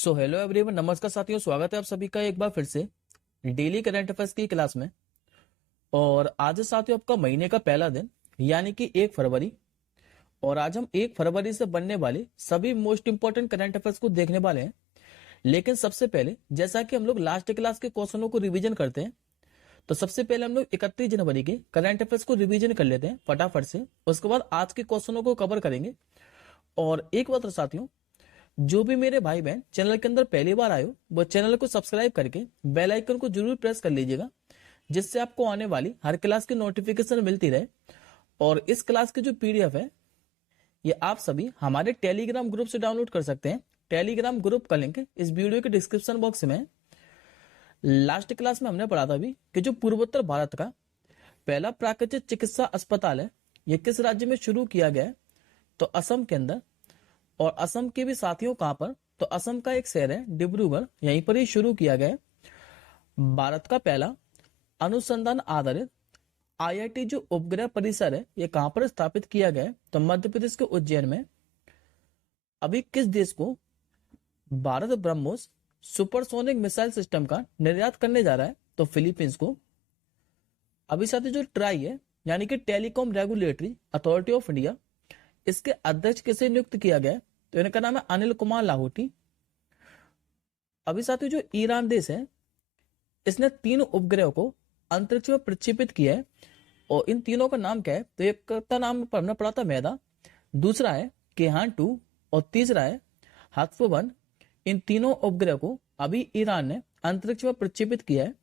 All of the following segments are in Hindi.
सो हेलो एवरीवन, नमस्कार साथियों, स्वागत है आप सभी का एक बार फिर से डेली करंट अफेयर्स की क्लास में। और आज है साथियों आपका महीने का पहला दिन, यानी कि 1 फरवरी। और आज हम 1 फरवरी से बनने वाले सभी मोस्ट इंपोर्टेंट करंट अफेयर्स को देखने वाले हैं। लेकिन सबसे पहले, जैसा कि हम लोग लास्ट क्लास के क्वेश्चनों को रिवीजन करते हैं, तो सबसे पहले हम लोग 31 जनवरी के करंट अफेयर्स को रिवीजन कर लेते हैं फटाफट से। उसके बाद आज के क्वेश्चनों को कवर करेंगे। और एक बात साथियों, जो भी मेरे भाई बहन चैनल के अंदर पहली बार आए हो, वो चैनल को सब्सक्राइब करके बेल आइकन को जरूर प्रेस कर लीजिएगा, जिससे आपको आने वाली हर क्लास की नोटिफिकेशन मिलती रहे। और इस क्लास की जो पीडीएफ है, ये आप सभी हमारे टेलीग्राम ग्रुप से डाउनलोड कर सकते हैं। टेलीग्राम ग्रुप का लिंक इस वीडियो के डिस्क्रिप्शन बॉक्स में है। लास्ट क्लास में हमने पढ़ा था अभी कि जो पूर्वोत्तर भारत का पहला प्राकृतिक चिकित्सा अस्पताल है, ये किस राज्य में शुरू किया गया है? तो असम के अंदर। और असम के भी साथियों कहां पर? तो असम का एक शहर है डिब्रूगढ़, यहीं पर ही शुरू किया गया है। भारत का पहला अनुसंधान आधारित आईआईटी जो उपग्रह परिसर है, ये कहां पर स्थापित किया गया है? तो मध्य प्रदेश के उज्जैन में। अभी किस देश को Bharat BrahMos supersonic missile system का निर्यात करने जा रहा है? तो फिलीपींस को। अभी साथी जो ट्राई है, यानी कि telecom regulatory authority of India, इसके अध्यक्ष किसे नियुक्त किया गया है? तो इनका नाम है अनिल कुमार लाहौटी। अभी साथियों जो ईरान देश है, इसने 3 उपग्रहों को अंतरिक्ष में प्रक्षेपित किया है। और इन तीनों का नाम क्या है? तो एक का नाम हमने पढ़ा था मैदा, दूसरा है केहान 2 और तीसरा है हाथफो-1। इन तीनों उपग्रह को अभी ईरान ने अंतरिक्ष में प्रक्षेपित किया है।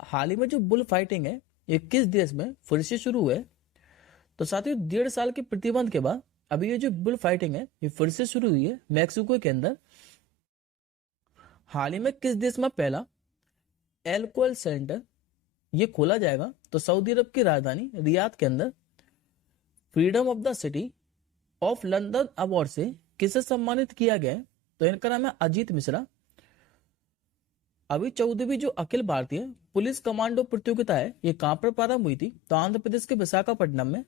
हाल ही में जो बुल फाइटिंग है, ये किस देश में फिर से शुरू हुआ है? तो साथियों 1.5 साल के प्रतिबंध के बाद अभी ये जो बुल फाइटिंग है, ये फिर से शुरू हुई है मैक्सिको के अंदर। हाल ही में किस देश में पहला एल्कोहल सेंटर ये खोला जाएगा? तो सऊदी अरब की राजधानी रियाद के अंदर। Freedom of the city of London award से किसे सम्मानित किया गया है? तो इनका नाम है अजीत मिश्रा। अभी 14वीं जो अखिल भारतीय पुलिस कमांडो प्रतियोगिता है, ये कहां पर प्रारंभ हुई थी? तो आंध्र प्रदेश के विशाखापट्टनम में।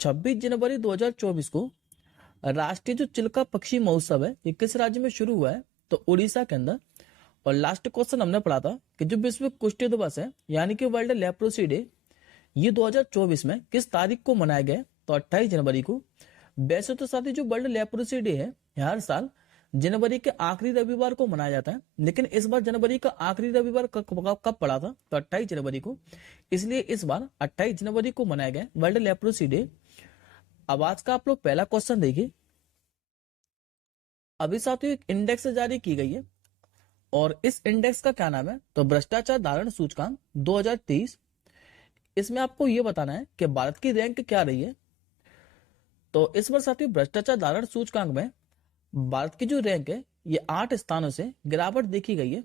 26 जनवरी 2024 को राष्ट्रीय जो चिल्का पक्षी महोत्सव है, ये किस राज्य में शुरू हुआ है? तो उड़ीसा के अंदर। और लास्ट क्वेश्चन हमने पढ़ा था कि जो विश्व कुष्ठ दिवस है, यानी कि वर्ल्ड लेप्रोसी डे, ये 2024 में किस तारीख को मनाया गया? तो 28 जनवरी को। वैसे तो साथी जो वर्ल्ड लेप्रोसी डे है, हर साल जनवरी के आखिरी रविवार को मनाया जाता है, लेकिन इस बार जनवरी का आखिरी रविवार कब पड़ा था? तो 28 जनवरी को। इसलिए इस बार 28 जनवरी को मनाया गया वर्ल्ड लेप्रोसी डे। अब आज का आप लोग पहला क्वेश्चन देखिए। अभी साथियों एक इंडेक्स जारी की गई है, और इस इंडेक्स का क्या नाम है? तो भ्रष्टाचार धारण सूचकांक 2023। इसमें आपको यह बताना है कि भारत की रैंक क्या रही है। तो इस बार साथियों भ्रष्टाचार धारण सूचकांक में भारत की जो रैंक है, ये 8 स्थानों से गिरावट देखी गई है।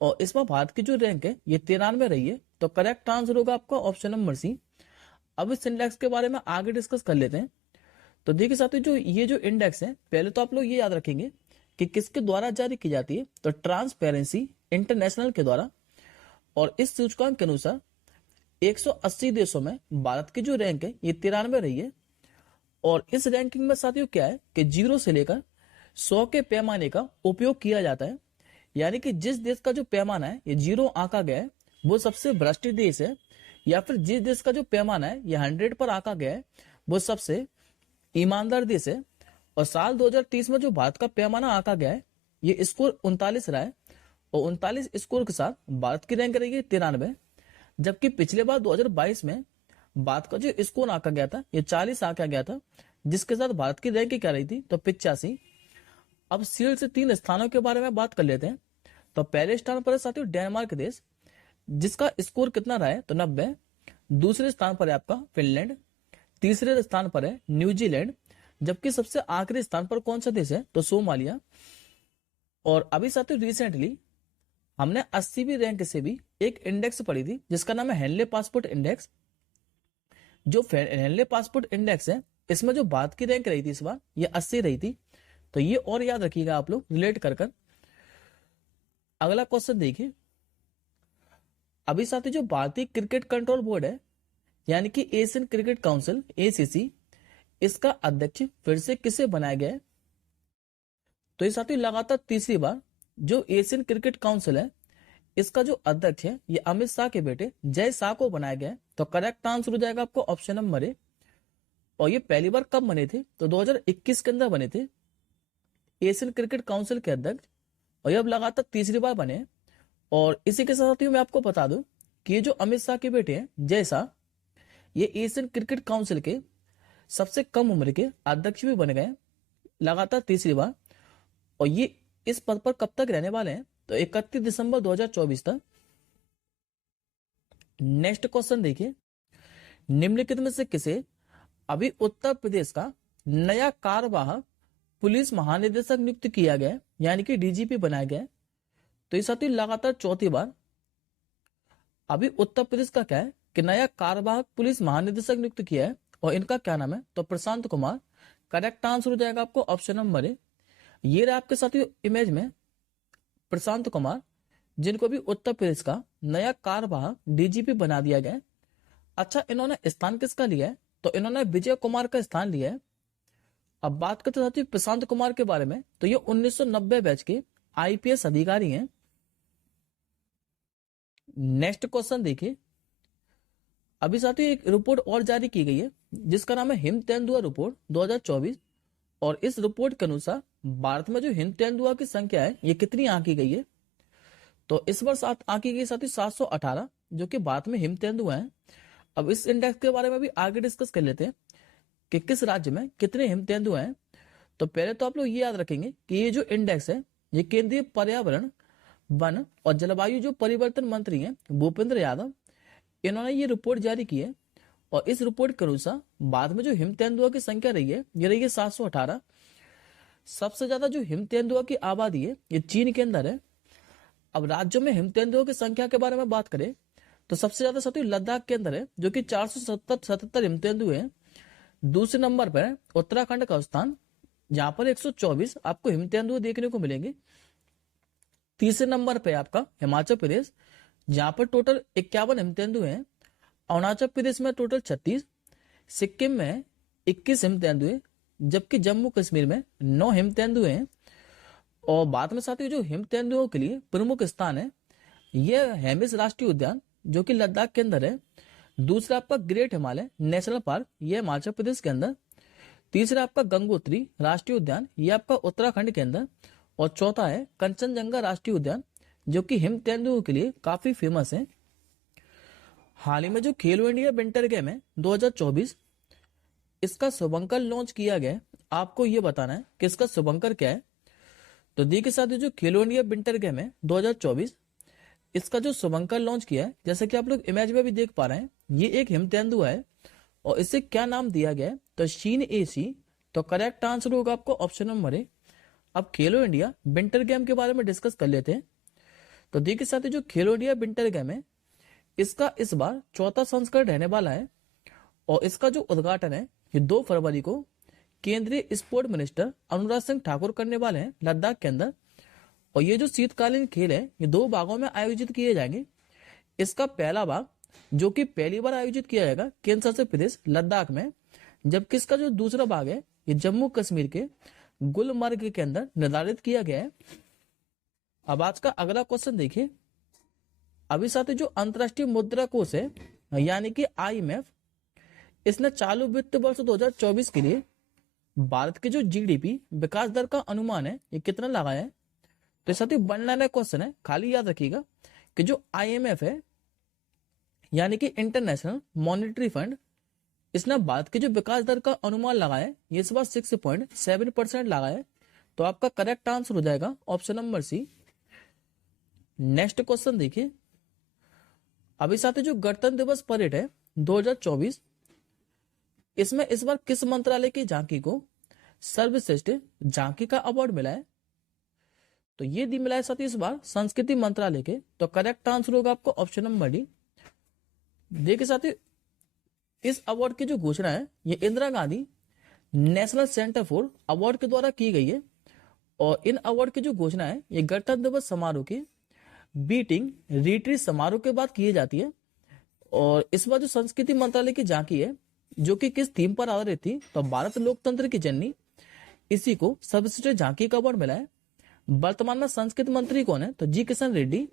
और इस बार भारत की जो रैंक है, ये 93 रही है। तो करेक्ट आंसर होगा आपका ऑप्शन नंबर सी। अब इस इंडेक्स के बारे में आगे डिस्कस कर लेते हैं। तो देखिए साथियों, जो ये जो इंडेक्स है, पहले तो आप लोग ये याद रखेंगे कि किसके द्वारा जारी की जाती है? तो ट्रांसपेरेंसी इंटरनेशनल के द्वारा। और इस सूचकांक के अनुसार 180 देशों में भारत की जो रैंक है, ये 93 रही है। और इस रैंकिंग में साथियों क्या है कि 0 से लेकर 100 के पैमाने का उपयोग किया जाता है। यानी कि जिस देश का जो पैमाना है, ये 0 आंका गया है, वो सबसे भ्रष्ट देश है। या फिर जिस देश का जो पैमाना है, ये 100 पर आंका गया है, वो सबसे ईमानदार देश है। और साल 2030 में जो भारत का पैमाना आंका गया है, ये स्कोर 39 रहा है। और 39 स्कोर के साथ भारत की रैंक रही है 93। जबकि पिछले बार 2022 में भारत का जो स्कोर आंका गया था, ये 40 आंका गया था, जिसके साथ भारत की रैंक क्या रही थी? तो 85। अब शीर्ष 3 स्थानों के बारे में बात कर लेते हैं। तो पहले स्थान पर है साथियों डेनमार्क देश, जिसका स्कोर कितना रहा है? तो 90। दूसरे स्थान पर है आपका फिनलैंड। तीसरे स्थान पर है न्यूजीलैंड। जबकि सबसे आखिरी स्थान पर कौन सा देश है? तो सोमालिया। और अभी साथियों रिसेंटली हमने 80वीं रैंक से भी एक इंडेक्स पढ़ी थी, जिसका नाम है हेनले पासपोर्ट इंडेक्स। जो हेनले पासपोर्ट इंडेक्स है, इसमें जो भारत की रैंक रही थी इस बार, ये 80 रही थी। तो ये और याद रखिएगा आप लोग रिलेट कर कर। अगला क्वेश्चन देखिए। अभी साथी जो भारतीय क्रिकेट कंट्रोल बोर्ड है, यानी कि एशियन क्रिकेट काउंसिल एसीसी, इसका अध्यक्ष फिर से किसे बनाया गया है? तो ये साथियों लगातार तीसरी बार जो एशियन क्रिकेट काउंसिल है इसका जो अध्यक्ष है ये अमित शाह के बेटे जय शाह को बनाया गया है। तो करेक्ट आंसर हो जाएगा आपको ऑप्शन नंबर ए। और ये पहली बार कब बने थे? तो 2021 के अंदर बने थे एशियन क्रिकेट काउंसिल के अध्यक्ष, और ये अब लगातार तीसरी बार बने हैं। और इसी के साथ ही मैं आपको बता दूं कि ये जो अमित शाह के बेटे हैं जय शाह, ये एशियन क्रिकेट काउंसिल के सबसे कम उम्र के अध्यक्ष भी बन गए हैं लगातार तीसरी बार। और ये इस पद पर कब तक रहने वाले हैं? तो 31 दिसंबर 2024 तक। नेक्स्ट क्वेश्चन देखिए, निम्नलिखित में से किसे अभी उत्तर प्रदेश का नया कार्यवाहक पुलिस महानिदेशक नियुक्त किया गया है, यानी कि डीजीपी बनाया गया है? तो इस साथी लगातार चौथी बार अभी उत्तर प्रदेश का क्या है कि नया कार्यवाहक पुलिस महानिदेशक नियुक्त किया है, और इनका क्या नाम है? तो प्रशांत कुमार। करेक्ट आंसर हो जाएगा आपको ऑप्शन नंबर ए। ये रहा आपके साथ इमेज में प्रशांत कुमार, जिनको भी उत्तर प्रदेश का नया कार्यवाहक डीजीपी बना दिया गया है। अच्छा, इन्होंने स्थान किसका लिया है? तो इन्होंने विजय कुमार का स्थान लिया है। अब बात करते साथियों प्रशांत कुमार के बारे में, तो ये 1990 बैच के आईपीएस अधिकारी हैं। नेक्स्ट क्वेश्चन देखिए, अभी साथियों एक रिपोर्ट और जारी की गई है जिसका नाम है हिम तेंदुआ रिपोर्ट 2024। और इस रिपोर्ट के अनुसार भारत में जो हिम तेंदुआ की संख्या है ये कितनी आंकी गई है? तो इस वर्ष आंकी गई साथियों 718, जो कि भारत में हिम तेंदुआ है। अब इस इंडेक्स के बारे में भी आगे डिस्कस कर लेते हैं कि किस राज्य में कितने हिम तेंदुआ हैं। तो पहले तो आप लोग ये याद रखेंगे कि ये जो इंडेक्स है ये केंद्रीय पर्यावरण, वन और जलवायु जो परिवर्तन मंत्री हैं भूपेंद्र यादव, इन्होंने ये रिपोर्ट जारी की है। और इस रिपोर्ट के अनुसार भारत में जो हिम तेंदुआ की संख्या रही है ये रही है 718। सबसे ज्यादा जो हिम तेंदुआ की आबादी है ये चीन के अंदर है। अब राज्यों में हिम तेंदुआ की संख्या के बारे में बात करें तो सबसे ज्यादा साथियों लद्दाख के अंदर है, जो कि 477 हिम तेंदुए हैं। दूसरे नंबर पर है उत्तराखंड का स्थान, जहां पर 124 आपको हिम तेंदुए देखने को मिलेंगे। तीसरे नंबर पे आपका हिमाचल प्रदेश, जहां पर टोटल 51 हिम तेंदुए हैं। अरुणाचल प्रदेश में टोटल 36, सिक्किम में 21 हिम तेंदुए, जबकि जम्मू कश्मीर में 9 हिम तेंदुए हैं। और बाद में साथियों जो हिम तेंदुओं के लिए प्रमुख स्थान है यह हेमिस राष्ट्रीय उद्यान, जो कि लद्दाख के अंदर है। दूसरा आपका ग्रेट हिमालय नेशनल पार्क, यह हिमाचल प्रदेश के अंदर। तीसरा आपका गंगोत्री राष्ट्रीय उद्यान, यह आपका उत्तराखंड के अंदर। और चौथा है कंचनजंगा राष्ट्रीय उद्यान, जो कि हिम तेंदुओं के लिए काफी फेमस है। हाल ही में जो खेलो इंडिया विंटर गेम है 2024, इसका शुभंकर लॉन्च किया गया है। आपको ये बताना है कि इसका शुभंकर क्या है। तो देखिए साथियों जो खेलो इंडिया विंटर गेम है 2024, इसका जो शुभंकर लॉन्च किया है, जैसे कि आप लोग इमेज में भी देख पा रहे हैं, ये एक हिम तेंदुआ है। और इसे क्या नाम दिया गया है? तो शीन एसी। तो करेक्ट आंसर होगा आपको ऑप्शन नंबर ए। अब खेलो इंडिया विंटर गेम के बारे में डिस्कस कर लेते हैं। तो देखिए साथियों जो खेलो इंडिया विंटर गेम है इसका इस बार चौथा संस्करण रहने वाला है। और इसका जो उद्घाटन है ये 2 फरवरी को केंद्रीय स्पोर्ट मिनिस्टर अनुराग सिंह ठाकुर करने वाले हैं लद्दाख के अंदर। और ये जो शीतकालीन खेल है ये 2 भागों में आयोजित किए जाएंगे। इसका पहला भाग जो कि पहली बार आयोजित किया जाएगा केंद्र शासित प्रदेश लद्दाख में, जबकि इसका जो दूसरा भाग है ये जम्मू कश्मीर के गुलमर्ग के अंदर निर्धारित किया गया है। अब आज का अगला क्वेश्चन देखिए, अभी साथ जो अंतरराष्ट्रीय मुद्रा कोष है यानी कि IMF, इसने चालू वित्त वर्ष 2024 के लिए भारत के जो जीडीपी विकास दर का अनुमान है ये कितना लगाया है। तो साथ ही बनने वाला क्वेश्चन है, खाली याद रखिएगा कि जो IMF है यानी कि इंटरनेशनल मॉनेटरी फंड, इसने भारत के जो विकास दर का अनुमान लगाया है ये इस बार 6.7% लगाया है। तो आपका करेक्ट आंसर हो जाएगा option number C. Next question देखिए, अभी साथ ही जो गणतंत्र दिवस परेड है 2024, इसमें इस बार किस मंत्रालय की झांकी को सर्वश्रेष्ठ झांकी का अवार्ड मिला है? तो ये दी मिला है साथ ही इस बार संस्कृति मंत्रालय के। तो करेक्ट आंसर होगा आपको ऑप्शन नंबर डी। देखिए साथी इस अवार्ड की जो घोषणा है ये Indira Gandhi national centre for award के द्वारा की गई है। और इन अवार्ड की जो घोषणा है ये गणतंत्र दिवस समारोह के बीटिंग रिट्रीट समारोह के बाद की जाती है। और इस बार जो संस्कृति मंत्रालय की झांकी है जो कि किस थीम पर आधारित थी, तो भारत लोकतंत्र की जननी, इसी को सर्वश्रेष्ठ झांकी का अवार्ड मिला है। वर्तमान में संस्कृत मंत्री कौन है? तो जी किशन रेड्डी।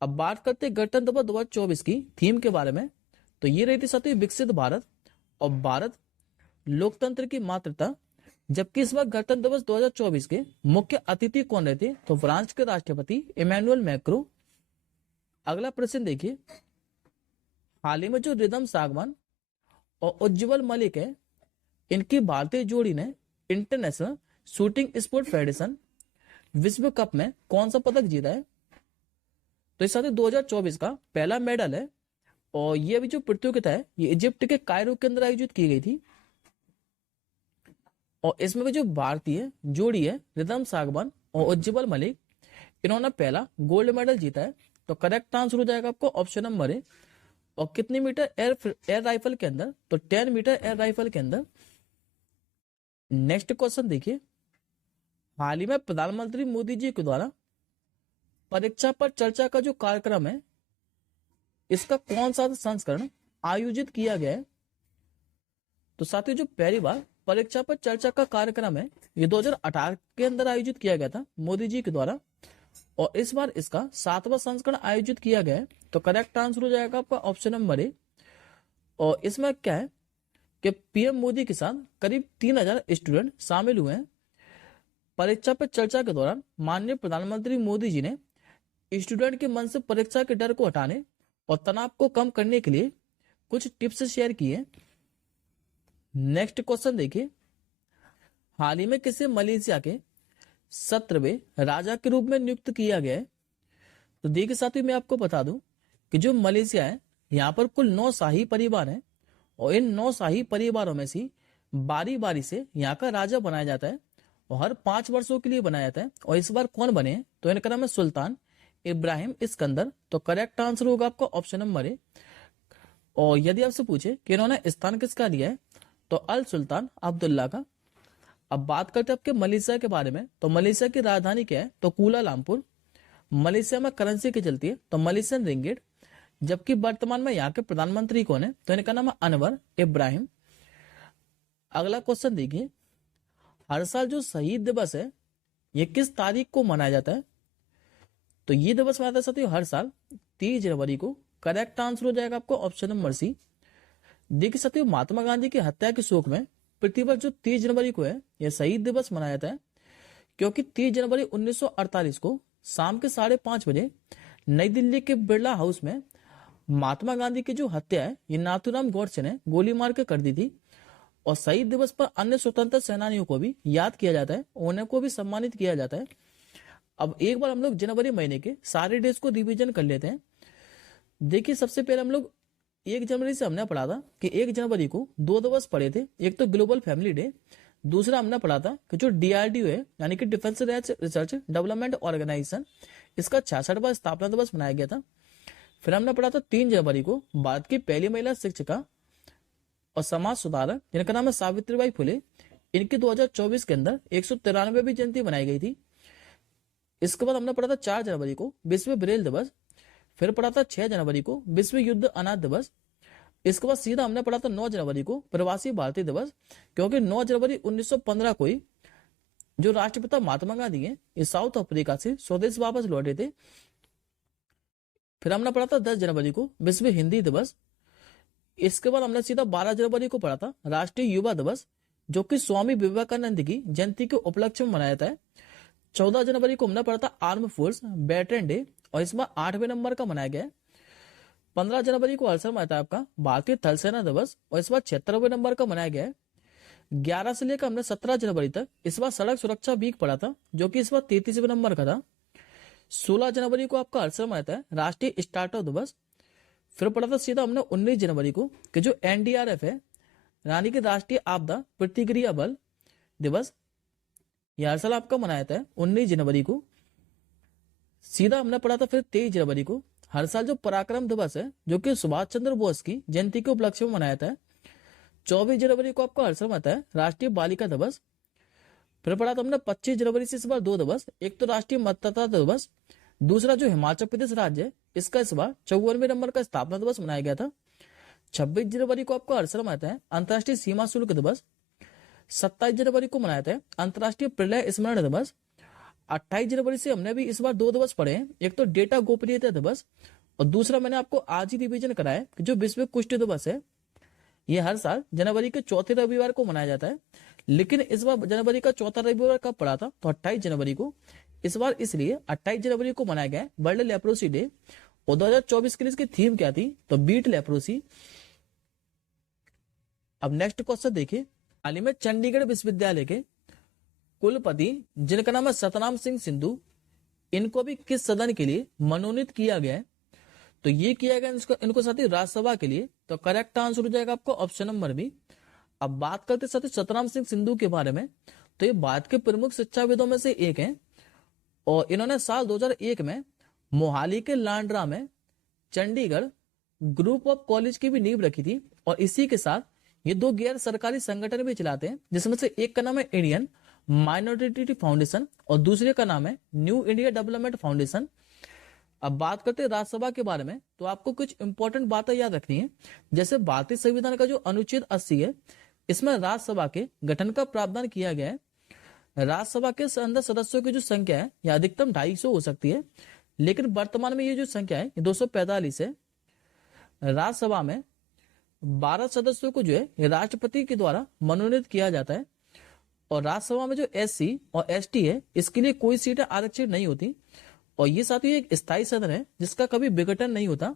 अब बात करते हैं गणतंत्र दिवस 2024 की थीम के बारे में। तो ये रही थी साथी विकसित भारत और भारत लोकतंत्र की मातृता। जबकि इस बार गणतंत्र दिवस 2024 के मुख्य अतिथि कौन रहते? तो फ्रांस के राष्ट्रपति इमैनुअल मैक्रो। अगला प्रश्न देखिए, हाल ही में जो रिदम सागवान और उज्जवल मलिक है, इनकी भारतीय जोड़ी ने इंटरनेशनल शूटिंग स्पोर्ट फेडरेशन विश्व कप में कौन सा पदक जीता है? तो इस साथ 2024 का पहला मेडल है और ये भी जो प्रतियोगिता है ये इजिप्ट के कायरो के अंदर आयोजित की गई थी। और इसमें भी जो भारतीय जोड़ी है रिदम सागवान और उज्जवल मलिक, इन्होंने पहला गोल्ड मेडल जीता है। तो करेक्ट आंसर हो जाएगा आपको ऑप्शन नंबर ए। और कितनी मीटर एयर राइफल के अंदर? तो 10 मीटर एयर राइफल के अंदर। नेक्स्ट क्वेश्चन देखिए, हाल ही में प्रधानमंत्री मोदी जी के द्वारा परीक्षा पर चर्चा का जो कार्यक्रम है, इसका कौन सा संस्करण आयोजित किया गया है? तो साथियों, जो पहली बार परीक्षा पर चर्चा का कार्यक्रम है ये 2018 के अंदर आयोजित किया गया था मोदी जी के द्वारा, और इस बार इसका 7वां संस्करण आयोजित किया गया है। तो करेक्ट आंसर हो जाएगा आपका ऑप्शन नंबर ए। और इसमें क्या है कि पीएम मोदी के साथ करीब 3000 स्टूडेंट शामिल हुए हैं। परीक्षा पर चर्चा के दौरान माननीय प्रधानमंत्री मोदी जी ने स्टूडेंट के मन से परीक्षा के डर को हटाने और तनाव को कम करने के लिए कुछ टिप्स शेयर किए। नेक्स्ट क्वेश्चन देखिए, हाल ही में किसे मलेशिया के 17वें राजा के रूप में नियुक्त किया गया है? तो देखिए साथियों, मैं आपको बता दूं कि जो मलेशिया है यहाँ पर कुल 9 शाही परिवार हैं और इन 9 शाही परिवारों में से बारी बारी से यहाँ का राजा बनाया जाता है और हर 5 वर्षों के लिए बनाया जाता है। और इस बार कौन बने हैं? तो इनका नाम है सुल्तान इब्राहिम इस्कंदर। तो करेक्ट आंसर होगा आपका ऑप्शन नंबर ए। और यदि आपसे पूछे कि इन्होंने स्थान किसका लिया है, तो अल सुल्तान अब्दुल्ला का। अब बात करते हैं आपके मलेशिया के बारे में। तो मलेशिया की राजधानी क्या है? तो कुलालमपुर। मलेशिया में करेंसी की चलती है तो मलेशियन रिंगिट। जबकि वर्तमान में यहाँ के प्रधानमंत्री कौन है? तो इनका नाम है अनवर इब्राहिम। अगला क्वेश्चन देखिए, हर साल जो शहीद दिवस है ये किस तारीख को मनाया जाता है? तो ये दिवस मनाया जाता है हर साल 30 जनवरी को। करेक्ट आंसर हो जाएगा आपको ऑप्शन नंबर सी। देखिए साथियों, महात्मा गांधी की हत्या के शोक में प्रतिवर्ष जो 30 जनवरी को है यह शहीद दिवस मनाया जाता है, क्योंकि 30 जनवरी 1948 को शाम के 5:30 बजे नई दिल्ली के बिरला हाउस में महात्मा गांधी की जो हत्या है ये नाथूराम गॉडसे ने गोली मार के कर दी थी। और शहीद दिवस पर अन्य स्वतंत्रता सेनानियों को भी याद किया जाता है, उन्हें को भी सम्मानित किया जाता है। अब एक बार हम लोग जनवरी महीने के सारे डेज को रिवीजन कर लेते हैं। देखिए, सबसे पहले हम लोग 1 जनवरी से हमने पढ़ा था कि 1 जनवरी को 2 दिवस पढ़े थे। एक तो ग्लोबल फैमिली डे, दूसरा हमने पढ़ा था कि जो DRDO है यानी कि डिफेंस रिसर्च डेवलपमेंट ऑर्गेनाइजेशन, इसका 66वां स्थापना दिवस मनाया गया था। फिर हमने पढ़ा था 3 जनवरी को भारत की पहली महिला शिक्षिका और समाज सुधारक जिनका नाम है सावित्रीबाई फुले, इनकी 2024 के अंदर 193वीं जयंती मनाई गई थी। इसके बाद हमने पढ़ा था 4 जनवरी को विश्व ब्रेल दिवस। फिर पढ़ा था 6 जनवरी को विश्व युद्ध अनाथ दिवस। इसके बाद सीधा हमने पढ़ा था 9 जनवरी को प्रवासी भारतीय दिवस, क्योंकि 9 जनवरी 1915 को ही जो राष्ट्रपिता महात्मा गांधी है ये साउथ अफ्रीका से स्वदेश वापस लौटे थे। फिर हमने पढ़ा था 10 जनवरी को विश्व हिंदी दिवस। इसके बाद हमने सीधा 12 जनवरी को पढ़ा था राष्ट्रीय युवा दिवस, जो कि स्वामी विवेकानंद की जयंती के उपलक्ष्य में मनाया जाता है। 14 जनवरी को हमने पढ़ा था आर्म फोर्स वेटरन डे और इस बार 8वें नंबर का मनाया गया है। 15 जनवरी को अवसर मनाया था आपका भारतीय थल सेना दिवस और इस बार 76वें नंबर का मनाया गया है। 11 से लेकर हमने 17 जनवरी तक इस बार सड़क सुरक्षा वीक पढ़ा था, जो कि इस बार 33वें नंबर का था। 16 जनवरी को आपका अवसर मनाया था राष्ट्रीय स्टार्टअप दिवस। फिर पढ़ा था सीधा हमने 19 जनवरी को कि जो NDRF है यानी कि राष्ट्रीय आपदा प्रतिक्रिया बल दिवस, यह हर साल आपका मनाया जाता है 19 जनवरी को। सीधा हमने पढ़ा था फिर 23 जनवरी को हर साल जो पराक्रम दिवस है, जो कि सुभाष चंद्र बोस की जयंती के उपलक्ष्य में मनाया जाता है। 24 जनवरी को आपका हर साल मनाता है राष्ट्रीय बालिका दिवस। फिर पढ़ा था हमने 25 जनवरी से इस बार 2 दिवस, एक तो राष्ट्रीय मतदाता दिवस, दूसरा जो हिमाचल प्रदेश राज्य है इसका इस बार 54वें नंबर का स्थापना दिवस मनाया गया था। 26 जनवरी को आपको हर साल मनाता है अंतर्राष्ट्रीय सीमा शुल्क दिवस। 27 जनवरी को मनाया था अंतर्राष्ट्रीय प्रलय स्मरण दिवस। 28 जनवरी से हमने भी इस बार 2 दिवस पढ़े हैं, एक तो डेटा गोपनीयता दिवस और दूसरा मैंने आपको आज ही रिवीजन कराया कि जो विश्व कुष्ठ दिवस है ये हर साल जनवरी के चौथे रविवार को मनाया जाता है। लेकिन इस बार जनवरी का चौथा रविवार कब पड़ा था, तो 28 जनवरी को। इस बार इसलिए 28 जनवरी को मनाया गया वर्ल्ड लेप्रोसी डे। और 2024 के लिए इसकी थीम क्या थी, तो बीट लेप्रोसी। अब नेक्स्ट क्वेश्चन देखिए, हाल ही में चंडीगढ़ विश्वविद्यालय के कुलपति जिनका नाम है सतनाम सिंह सिंधु, इनको भी किस सदन के लिए मनोनीत किया गया है, तो ये किया गया इनको साथी राज्यसभा के लिए। तो करेक्ट आंसर हो जाएगा आपको ऑप्शन नंबर बी। अब बात करते साथी सतनाम सिंह सिंधु के बारे में, तो ये भारत के प्रमुख शिक्षाविदों में से एक हैं और इन्होंने साल 2001 में मोहाली के लांड्रा में चंडीगढ़ ग्रुप ऑफ कॉलेज की भी नींव रखी थी। और इसी के साथ ये 2 गैर सरकारी संगठन भी चलाते हैं, जिसमें से एक का नाम है इंडियन माइनॉरिटी फाउंडेशन और दूसरे का नाम है न्यू इंडिया डेवलपमेंट फाउंडेशन। अब बात करते हैं राज्यसभा के बारे में, तो आपको कुछ इंपॉर्टेंट बातें याद रखनी है। जैसे भारतीय संविधान का जो अनुच्छेद 80 है, इसमें राज्यसभा के गठन का प्रावधान किया गया है। राज्यसभा के अंदर सदस्यों की जो संख्या है यह अधिकतम 250 हो सकती है, लेकिन वर्तमान में ये जो संख्या है ये 245 है। राज्यसभा में 12 सदस्यों को जो है ये राष्ट्रपति के द्वारा मनोनीत किया जाता है। और राज्यसभा में जो SC और ST है इसके लिए कोई सीटें आरक्षित नहीं होती। और ये साथ ही एक स्थायी सदन है जिसका कभी विघटन नहीं होता।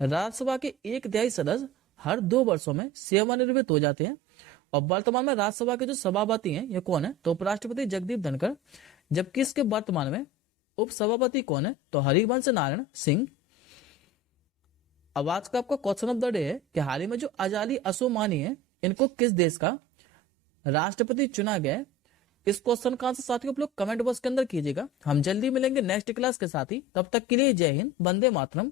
राज्यसभा के 1/3 सदस्य हर 2 वर्षों में सेवानिवृत्त हो जाते हैं। और वर्तमान में राज्यसभा के जो सभापति हैं ये कौन है, तो उपराष्ट्रपति जगदीप धनखड़। जबकि इसके वर्तमान में उपसभापति कौन है, तो हरिवंश नारायण सिंह। अब आज का आपका क्वेश्चन ऑफ द डे है कि हाल ही में जो अजाली असोमानी है इनको किस देश का राष्ट्रपति चुना गया है। इस क्वेश्चन का आंसर साथियों आप लोग कमेंट बॉक्स के अंदर कीजिएगा। हम जल्दी मिलेंगे नेक्स्ट क्लास के साथ ही, तब तक के लिए जय हिंद, वंदे मातरम।